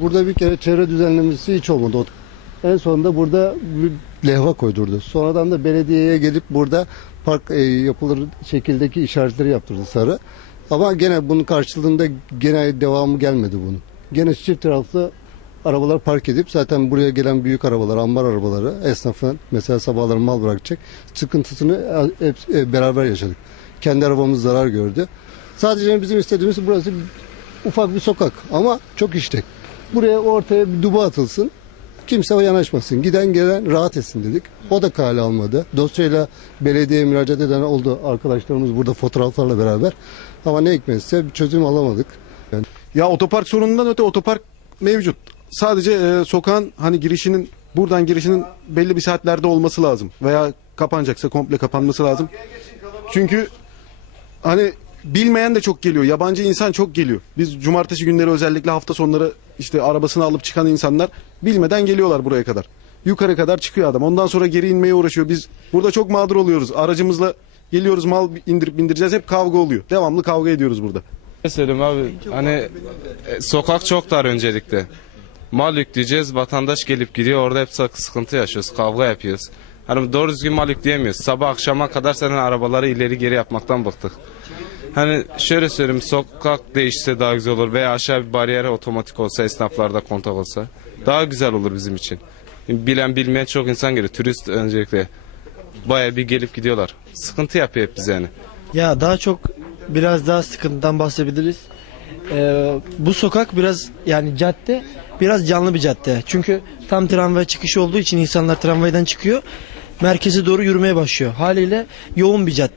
Burada bir kere çevre düzenlemesi hiç olmadı. En sonunda burada bir levha koydurdu. Sonradan da belediyeye gelip burada park yapılır şekildeki işaretleri yaptırdı sarı. Ama gene bunun karşılığında gene devamı gelmedi bunun. Gene çift taraflı arabalar park edip zaten buraya gelen büyük arabalar, ambar arabaları, esnafın mesela sabahları mal bırakacak sıkıntısını hep beraber yaşadık. Kendi arabamız zarar gördü. Sadece bizim istediğimiz burası ufak bir sokak ama çok işlek. Buraya ortaya bir duba atılsın. Kimse yanaşmasın. Giden gelen rahat etsin dedik. O da kale almadı. Dosyayla belediyeye müracaat eden oldu arkadaşlarımız burada fotoğraflarla beraber. Ama ne hikmetse bir çözüm alamadık. Ya otopark sorunundan öte otopark mevcut. Sadece sokağın hani girişinin buradan girişinin belli bir saatlerde olması lazım. Veya kapanacaksa komple kapanması lazım. Çünkü hani bilmeyen de çok geliyor. Yabancı insan çok geliyor. Biz cumartesi günleri özellikle hafta sonları işte arabasını alıp çıkan insanlar bilmeden geliyorlar buraya kadar. Yukarı kadar çıkıyor adam. Ondan sonra geri inmeye uğraşıyor. Biz burada çok mağdur oluyoruz. Aracımızla geliyoruz, mal indirip bindireceğiz. Hep kavga oluyor. Devamlı kavga ediyoruz burada. Söyleyeyim abi, hani sokak çok dar öncelikle. Mal yükleyeceğiz, vatandaş gelip gidiyor, orada hep sıkıntı yaşıyoruz, kavga yapıyoruz. Hani doğru düzgün mal yükleyemiyoruz. Sabah akşama kadar senin arabaları ileri geri yapmaktan bıktık. Hani şöyle söyleyeyim, sokak değişse daha güzel olur veya aşağı bir bariyer otomatik olsa, esnaflarda kontak olsa daha güzel olur bizim için. Bilen bilmeyen çok insan geliyor, turist öncelikle bayağı bir gelip gidiyorlar. Sıkıntı yapıyor hep bize yani. Ya daha çok biraz daha sıkıntıdan bahsedebiliriz. Bu sokak biraz yani cadde biraz canlı bir cadde. Çünkü tam tramvay çıkışı olduğu için insanlar tramvaydan çıkıyor. Merkeze doğru yürümeye başlıyor. Haliyle yoğun bir cadde.